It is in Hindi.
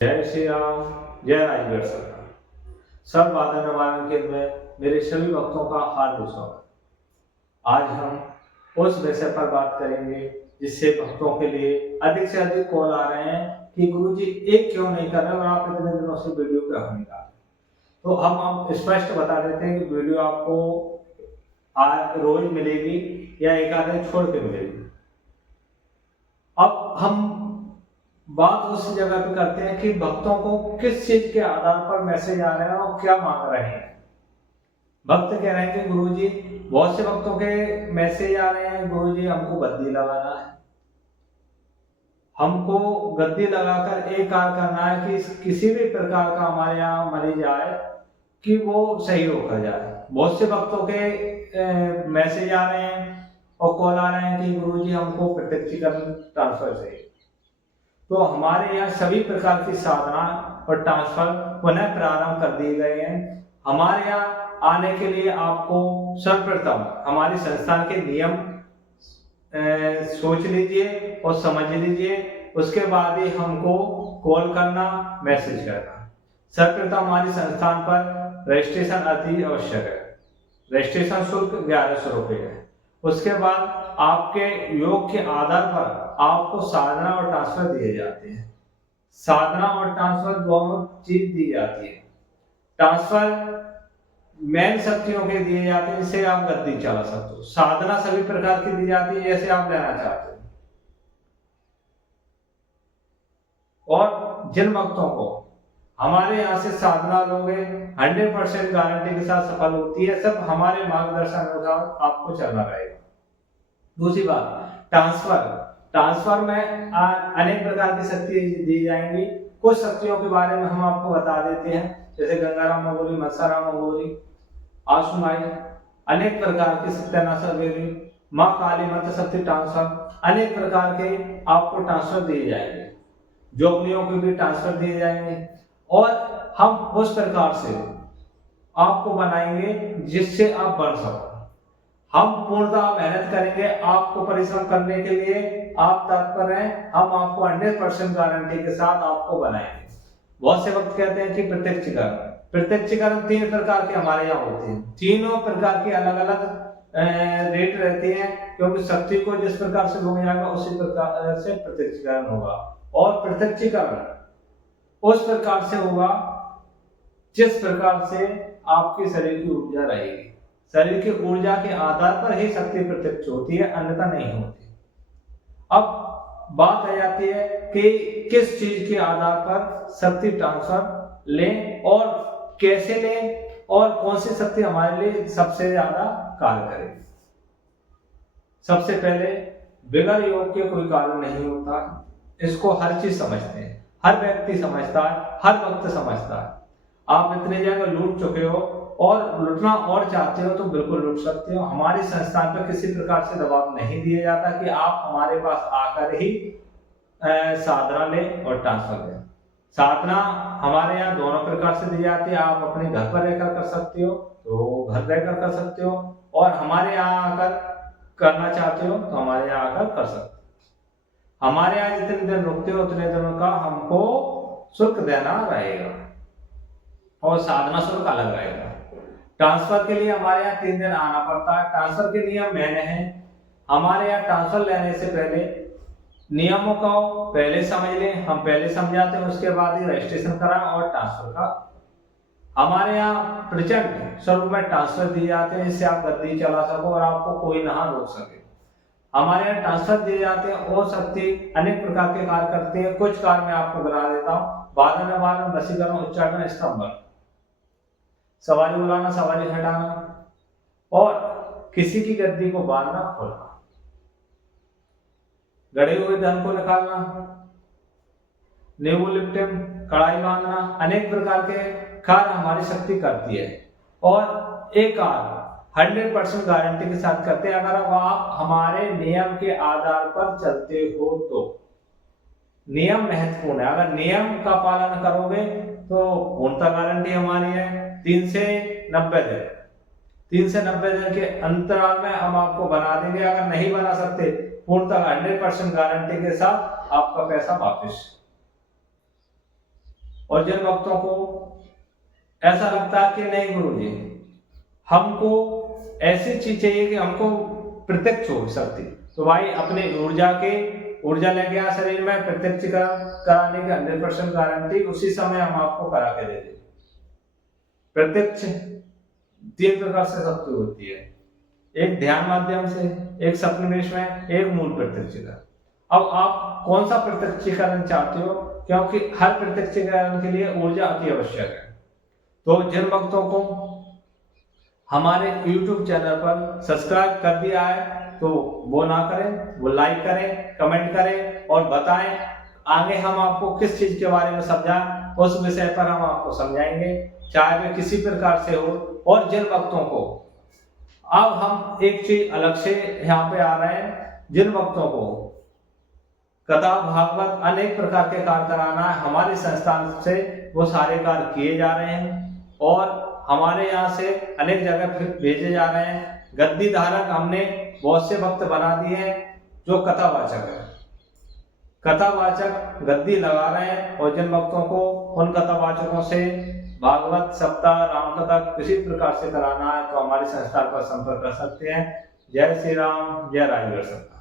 जय श्री राम, जय राजगढ़ सरकार। सब बाधा निवारण केंद्र में मेरे सभी भक्तों का हार्दिक स्वागत। आज हम उस विषय पर बात करेंगे जिससे भक्तों के लिए अधिक से अधिक कॉल आ रहे हैं कि गुरुजी एक क्यों नहीं कर रहे और आप इतने दिनों से वीडियो क्यों नहीं डाल रहे। तो हम स्पष्ट बता देते हैं कि वीडियो आपको रोज मिलेगी या एक आध दिन छोड़ के मिलेगी। अब हम बात उस जगह पे करते हैं कि भक्तों को किस चीज के आधार पर मैसेज आ रहे हैं और क्या मांग रहे हैं। भक्त कह रहे हैं कि गुरुजी, बहुत से भक्तों के मैसेज आ रहे हैं, गुरुजी हमको गद्दी लगाना है, हमको गद्दी लगाकर एक कार्य करना है कि किसी भी प्रकार का हमारे यहाँ मरीज आए कि वो सही होकर जाए। बहुत से भक्तों के मैसेज आ रहे हैं और कॉल आ रहे हैं कि गुरुजी हमको प्रत्यक्षीकरण ट्रांसफर चाहिए। तो हमारे यहाँ सभी प्रकार की साधना और ट्रांसफर पुनः प्रारंभ कर दिए गए हैं। हमारे यहाँ आने के लिए आपको सर्वप्रथम हमारे संस्थान के नियम सोच लीजिए और समझ लीजिए, उसके बाद ही हमको कॉल करना, मैसेज करना। सर्वप्रथम हमारे संस्थान पर रजिस्ट्रेशन अति आवश्यक है। रजिस्ट्रेशन शुल्क 1100 रुपये है। उसके बाद आपके योग के आधार पर आपको साधना और ट्रांसफर दिए जाते हैं। साधना और ट्रांसफर दोनों चीज दी जाती है। ट्रांसफर मेन शक्तियों के दिए जाते हैं जिससे आप गद्दी चला सकते हो। साधना सभी प्रकार की दी जाती है जैसे आप लेना चाहते हो। और जिन भक्तों को हमारे यहाँ से साधना लोगे 100% गारंटी के साथ सफल होती है। सब हमारे मार्गदर्शन अनुसार आपको चलना रहेगा। दूसरी बात, ट्रांसफर में अनेक प्रकार की शक्ति दी जाएंगी। कुछ शक्तियों के बारे में हम आपको बता देते हैं, जैसे गंगाराम अघोरी, मत्साराम अघोरी, आसुमाई, अनेक प्रकार की सत्यानाशा देवी, माँ काली मंत्र शक्ति ट्रांसफर, अनेक प्रकार के आपको ट्रांसफर दिए जाएंगे। जोगनियों के भी ट्रांसफर दिए जाएंगे और हम उस प्रकार से आपको बनाएंगे जिससे आप बढ़ सको। हम पूर्णतः मेहनत करेंगे आपको परिश्रम करने के लिए। आप तत्पर हैं, हम आपको 100% गारंटी के साथ आपको बनाएंगे। बहुत से वक्त कहते हैं कि प्रत्यक्षीकरण 3 प्रकार के हमारे यहाँ होते हैं। तीनों प्रकार की अलग अलग रेट रहते हैं, क्योंकि शक्ति को जिस प्रकार से लोग जाएगा उसी प्रकार से प्रत्यक्षीकरण होगा। और प्रत्यक्षीकरण उस प्रकार से होगा जिस प्रकार से आपके शरीर की ऊर्जा रहेगी। शरीर की ऊर्जा के आधार पर ही शक्ति प्रत्यक्ष होती है, अन्यथा नहीं होती। अब बात आ जाती है कि किस चीज के आधार पर शक्ति ट्रांसफर लें और कैसे लें और कौन सी शक्ति हमारे लिए सबसे ज्यादा कार्य करे। सबसे पहले, बिगर योग के कोई कार्य नहीं होता। इसको हर चीज समझते हैं, हर व्यक्ति समझता है, हर वक्त समझता है। आप इतने जगह लूट चुके हो और लुटना और चाहते हो तो बिल्कुल लुट सकते हो। हमारे संस्थान पर किसी प्रकार से दबाव नहीं दिया जाता कि आप हमारे पास आकर ही साधना लें और ट्रांसफर लें। साधना हमारे यहाँ दोनों प्रकार से दी जाती है। आप अपने घर पर रहकर कर सकते हो तो घर रहकर कर सकते हो, और हमारे यहाँ आकर करना चाहते हो तो हमारे यहाँ आकर कर सकते हो। हमारे यहाँ जितने दिन रुकते हो उतने दिनों का हमको शुल्क देना रहेगा और साधना शुल्क अलग रहेगा। ट्रांसफर के लिए हमारे यहाँ 3 दिन आना पड़ता है। ट्रांसफर के नियम मैंने हैं। हमारे यहाँ ट्रांसफर लेने से पहले नियमों को पहले समझ लें, हम पहले समझाते हैं, उसके बाद ही रजिस्ट्रेशन कराएं और ट्रांसफर का। हमारे यहाँ प्रचंड स्वरूप में ट्रांसफर दिए जाते हैं जिससे आप गद्दी चला सको और आपको कोई ना रोक सके। हमारे यहाँ ट्रांसफर दिए जाते हैं और शक्ति अनेक प्रकार के कार्य करती है। कुछ कार्य मैं आपको बता देता हूँ। बाधा निवारण, वशीकरण, उच्चाटन, स्तंभन, सवारी बुलाना, सवारी हटाना और किसी की गद्दी को बांधना, खोलना, गड़े हुए धन को निकालना, नींबू लिप्टन, कड़ाई बांधना, अनेक प्रकार के कार्य हमारी शक्ति करती है। और एक कार्य 100% गारंटी के साथ करते हैं अगर आप हमारे नियम के आधार पर चलते हो तो। नियम महत्वपूर्ण है। अगर नियम का पालन करोगे तो पूर्णता गारंटी हमारी है 3 से 90 दिन। 3 से 90 दिन के अंतराल में हम आपको बना देंगे। अगर नहीं बना सकते, पूर्णतः 100% गारंटी के साथ आपका पैसा वापस। और जिन भक्तों को ऐसा लगता है कि नहीं गुरुजी, हमको ऐसी चीज चाहिए कि हमको प्रत्यक्ष हो शक्ति, तो भाई अपने ऊर्जा लेके आ शरीर में, प्रत्यक्ष कराने की 100% गारंटी उसी समय हम आपको करा के देते। प्रत्यक्ष 3 प्रकार से शक्ति होती है, एक ध्यान माध्यम से, एक स्वप्नवेश में, एक मूल प्रत्यक्षीकरण। अब आप कौन सा प्रत्यक्षीकरण चाहते हो, क्योंकि हर प्रत्यक्षीकरण के लिए ऊर्जा अति आवश्यक है। तो जिन भक्तों को हमारे YouTube चैनल पर सब्सक्राइब कर दिया है तो वो ना करें, वो लाइक करें, कमेंट करें और बताएं आगे हम आपको किस चीज के बारे में समझाएं, उस विषय पर हम आपको समझाएंगे, चाहे वे किसी प्रकार से हो। और जिन भक्तों को, अब हम एक चीज अलग से यहाँ पे आ रहे हैं, जिन भक्तों को कथा भागवत अनेक प्रकार के कार्य कराना है, हमारे संस्थान से वो सारे कार्य किए जा रहे हैं और हमारे यहाँ से अनेक जगह भेजे जा रहे हैं। गद्दी धारक हमने बहुत से भक्त बना दिए हैं जो कथावाचक है, कथावाचक गद्दी लगा रहे हैं। और जिन भक्तों को उन कथावाचकों से भागवत सप्ताह रामकथा किसी प्रकार से कराना है तो हमारे संस्थान पर संपर्क कर सकते हैं। जय श्री राम, जय राजगढ़ सप्ताह।